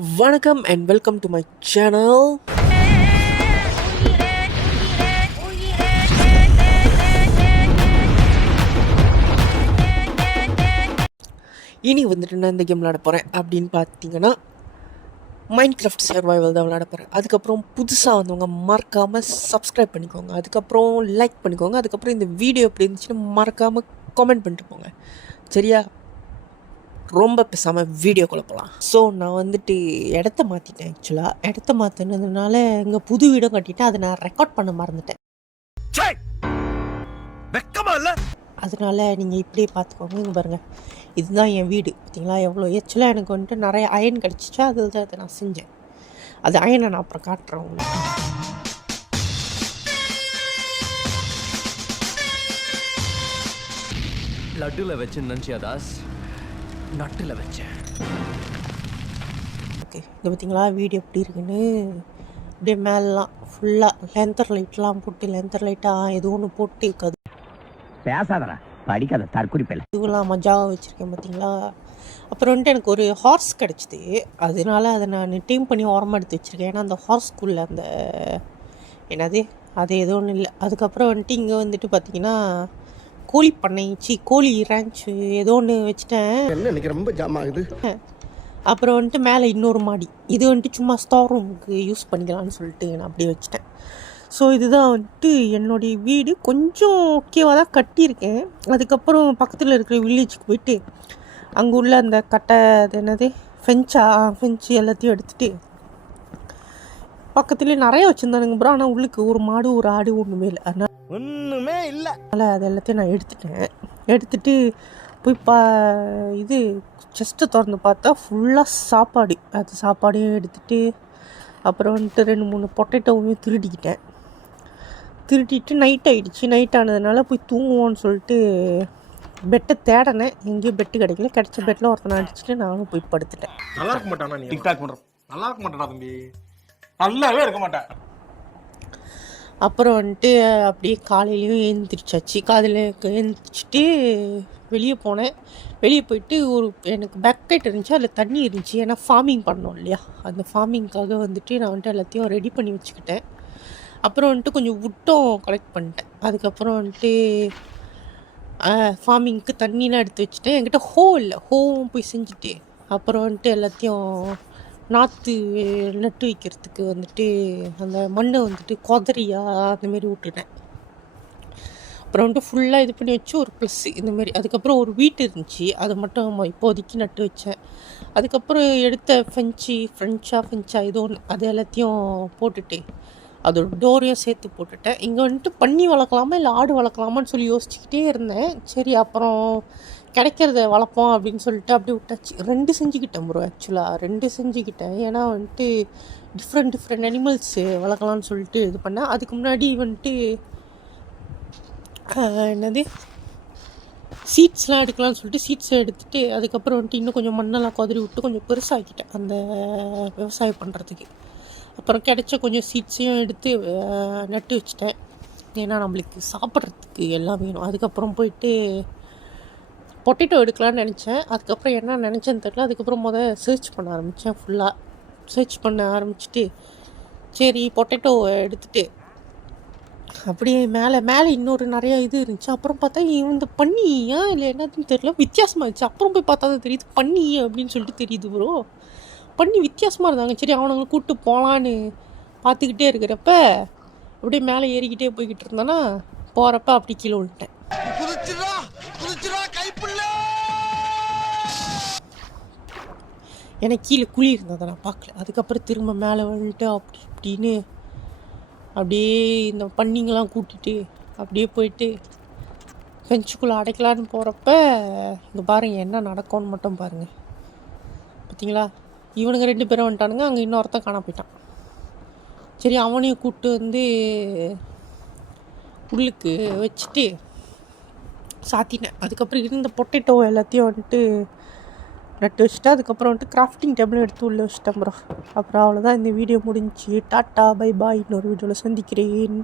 வணக்கம் and welcome to my channel. இனி வந்துட்டு நான் இந்த கேம் விளாட போகிறேன் அப்படின்னு பார்த்தீங்கன்னா மைன்கிராஃப்ட் சர்வைவல் தான் விளாட போகிறேன். அதுக்கப்புறம் புதுசாக வந்தவங்க மறக்காமல் சப்ஸ்கிரைப் பண்ணிக்கோங்க, அதுக்கப்புறம் லைக் பண்ணிக்கோங்க, அதுக்கப்புறம் இந்த வீடியோ எப்படி இருந்துச்சுன்னு மறக்காமல் கமெண்ட் பண்ணிட்டு போங்க. சரியா? ரொம்ப பேசாமல் வீடியோக்குள்ளே போகலாம். ஸோ நான் வந்துட்டு இடத்த மாற்றிட்டேன். ஆக்சுவலாக இடத்த மாற்றினதுனால இங்கே புது வீடியோ கட்டிட்டேன். அதை நான் ரெக்கார்ட் பண்ண மறந்துட்டேன். அதனால நீங்கள் இப்படியே பார்த்துக்கோங்க. இங்கே பாருங்கள், இதுதான் என் வீடு. பார்த்தீங்களா எவ்வளோ? ஆக்சுவலாக எனக்கு வந்துட்டு நிறைய அயன் கிடச்சிச்சா, அதில் தான் அதை நான் செஞ்சேன். அது அயனை நான் அப்புறம் காட்டுறேன் உங்களுக்கு. லட்டுல வச்சு நினச்சியா தாஸ்? நட்டில் வச்சேன். ஓகே, இது பார்த்தீங்களா வீடியோ எப்படி இருக்குன்னு. அப்படியே மேலாம் ஃபுல்லாக லென்த்தர் லைட்லாம் போட்டு, லென்த்தர் லைட்டாக ஏதோ ஒன்று போட்டு இருக்காது. பேசாதடா, படிக்காத தற்குறிப்பில் இதுவெல்லாம் மஜாவாக வச்சுருக்கேன் பார்த்தீங்களா. அப்புறம் வந்துட்டு எனக்கு ஒரு ஹார்ஸ் கிடச்சிது. அதனால அதை நான் டீம் பண்ணி ஓரமாக எடுத்து வச்சுருக்கேன். ஏன்னா அந்த ஹார்ஸ்குள்ளே அந்த என்னது அது ஏதோ ஒன்றும் இல்லை. அதுக்கப்புறம் வந்துட்டு இங்கே வந்துட்டு பார்த்தீங்கன்னா கோழி பண்ணை, கோழி ரேஞ்சு ஏதோ ஒன்று வச்சுட்டேன். எனக்கு ரொம்ப ஜாம் ஆகுது. அப்புறம் வந்துட்டு மேலே இன்னொரு மாடி, இது வந்துட்டு சும்மா ஸ்டோர் ரூமுக்கு யூஸ் பண்ணிக்கலாம்னு சொல்லிட்டு நான் அப்படியே வச்சுட்டேன். ஸோ இதுதான் வந்துட்டு என்னுடைய வீடு. கொஞ்சம் ஓகேவாக தான் கட்டியிருக்கேன். அதுக்கப்புறம் பக்கத்தில் இருக்கிற வில்லேஜுக்கு போயிட்டு அங்கே உள்ள அந்த கட்டை அது என்னது ஃபென்ச்சு எல்லாத்தையும் எடுத்துகிட்டு பக்கத்துலேயே நிறைய வச்சுருந்தானுங்க ப்ரோ. ஆனால் உள்ளுக்கு ஒரு மாடு ஒரு ஆடு ஒன்றுமே இல்லை. அதனால் ஒன்றுமே இல்லை. அதனால் அது எல்லாத்தையும் நான் எடுத்துகிட்டு போய் இது செஸ்ட்டை திறந்து பார்த்தா ஃபுல்லாக சாப்பாடு. அது சாப்பாடையும் எடுத்துகிட்டு அப்புறம் வந்துட்டு 2-3 பொட்டேட்டோவையும் திருட்டிட்டு நைட் ஆகிடுச்சு. நைட் ஆனதுனால போய் தூங்குவோன்னு சொல்லிட்டு பெட்டை தேடினேன். எங்கேயும் பெட்டு கிடைக்கல. கிடைச்ச பெட்டில் ஒருத்தனை அடிச்சுட்டு நானும் போய் படுத்துட்டேன். நல்லா இருக்க மாட்டானா நீ? டிக்டாக் பண்ணுறோம். நல்லா இருக்க மாட்டானா தம்பி? நல்லாவே இருக்க மாட்டேன். அப்புறம் வந்துட்டு அப்படியே காலையிலையும் எழுந்திரிச்சாச்சு. எழுந்திரிச்சிட்டு வெளியே போனேன். வெளியே போயிட்டு எனக்கு பேக்கெட் இருந்துச்சு, அதில் தண்ணி இருந்துச்சு. ஏன்னா ஃபார்மிங் பண்ணோம் இல்லையா, அந்த ஃபார்மிங்காக வந்துட்டு நான் வந்துட்டு எல்லாத்தையும் ரெடி பண்ணி வச்சுக்கிட்டேன். அப்புறம் வந்துட்டு கொஞ்சம் வுட்டும் கலெக்ட் பண்ணிட்டேன். அதுக்கப்புறம் வந்துட்டு ஃபார்மிங்க்கு தண்ணிலாம் எடுத்து வச்சுட்டேன். என்கிட்ட ஹோவும் போய் செஞ்சுட்டு அப்புறம் வந்துட்டு எல்லாத்தையும் நாற்று நட்டு வைக்கிறதுக்கு வந்துட்டு அந்த மண்ணை வந்துட்டு கொதறியாக அந்தமாரி விட்டுட்டேன். அப்புறம் வந்துட்டு ஃபுல்லாக இது பண்ணி வச்சு ஒரு ப்ளஸ் இந்தமாரி. அதுக்கப்புறம் ஒரு வீட்டு இருந்துச்சு, அதை மட்டும் இப்போதைக்கு நட்டு வச்சேன். அதுக்கப்புறம் எடுத்த ஃப்ரெஞ்சா ஏதோ ஒன்று அது எல்லாத்தையும் போட்டுட்டு அதோட டோரையும் சேர்த்து போட்டுட்டேன். இங்கே வந்துட்டு பன்னி வளர்க்கலாமா இல்லை ஆடு வளர்க்கலாமான்னு சொல்லி யோசிச்சுக்கிட்டே இருந்தேன். சரி அப்புறம் கிடைக்கிறத வளர்ப்போம் அப்படின்னு சொல்லிட்டு அப்படியே விட்டாச்சு. 2 செஞ்சுக்கிட்டேன் ப்ரோ. ஆக்சுவலாக 2 செஞ்சுக்கிட்டேன். ஏன்னா வந்துட்டு டிஃப்ரெண்ட் அனிமல்ஸு வளர்க்கலான்னு சொல்லிட்டு இது பண்ணேன். அதுக்கு முன்னாடி வந்துட்டு என்னது சீட்ஸ்லாம் எடுக்கலாம்னு சொல்லிட்டு சீட்ஸை எடுத்துகிட்டு அதுக்கப்புறம் வந்துட்டு இன்னும் கொஞ்சம் மண்ணெல்லாம் கொதறி விட்டு கொஞ்சம் பெருசாகிக்கிட்டேன் அந்த விவசாயம் பண்ணுறதுக்கு. அப்புறம் கிடைச்ச கொஞ்சம் சீட்ஸையும் எடுத்து நட்டு வச்சுட்டேன். ஏன்னா நம்மளுக்கு சாப்பிட்றதுக்கு எல்லாம் வேணும். அதுக்கப்புறம் போயிட்டு பொட்டேட்டோ எடுக்கலான்னு நினச்சேன். அதுக்கப்புறம் என்ன நினச்சேன்னு தெரியல. அதுக்கப்புறம் சர்ச் பண்ண ஆரம்பித்தேன். ஃபுல்லாக சர்ச் பண்ண ஆரம்பிச்சுட்டு சரி பொட்டேட்டோவை எடுத்துகிட்டு அப்படியே மேலே இன்னொரு நிறையா இது இருந்துச்சு. அப்புறம் பார்த்தா இந்த பன்னியா இல்லை என்னதுன்னு தெரியல, வித்தியாசமாக இருந்துச்சு. அப்புறம் போய் பார்த்தா தான் தெரியுது பன்னி அப்படின்னு சொல்லிட்டு தெரியுது ப்ரோ. பண்ணி வித்தியாசமாக இருந்தாங்க. சரி அவனுங்களை கூப்பிட்டு போகலான்னு பார்த்துக்கிட்டே இருக்கிறப்ப அப்படியே மேலே ஏறிக்கிட்டே போய்கிட்டு இருந்தானா போகிறப்ப அப்படி கீழே விழுட்டேன். எனக்கு கீழே குழி இருந்ததை நான் பார்க்கல. அதுக்கப்புறம் திரும்ப மேலே வந்துட்டு அப்படின்னு அப்படியே இந்த பன்னிங்கெல்லாம் கூட்டிகிட்டு அப்படியே போயிட்டு ஃபென்ச்சுக்குள்ளே அடைக்கலான்னு போகிறப்ப இங்கே பாருங்கள் என்ன நடக்கும்னு மட்டும் பாருங்கள். பார்த்தீங்களா, இவனுங்க 2 பேரும் வந்துட்டானுங்க. அங்கே இன்னொருத்தன் காண போயிட்டான். சரி அவனையும் கூப்பிட்டு வந்து உள்ளுக்கு வச்சுட்டு சாத்தினேன். அதுக்கப்புறம் இருந்த பொட்டேட்டோ எல்லாத்தையும் வந்துட்டு நட்டு வச்சுட்டு அதுக்கப்புறம் வந்துட்டு கிராஃப்டிங் டேபிளும் எடுத்து உள்ளே வச்சுட்டேன் ப்ரோ. அப்புறம் அவ்வளோதான், இந்த வீடியோ முடிஞ்சு. Tata bye bye. இன்னொரு வீடியோவில் சந்திக்கிறேன்.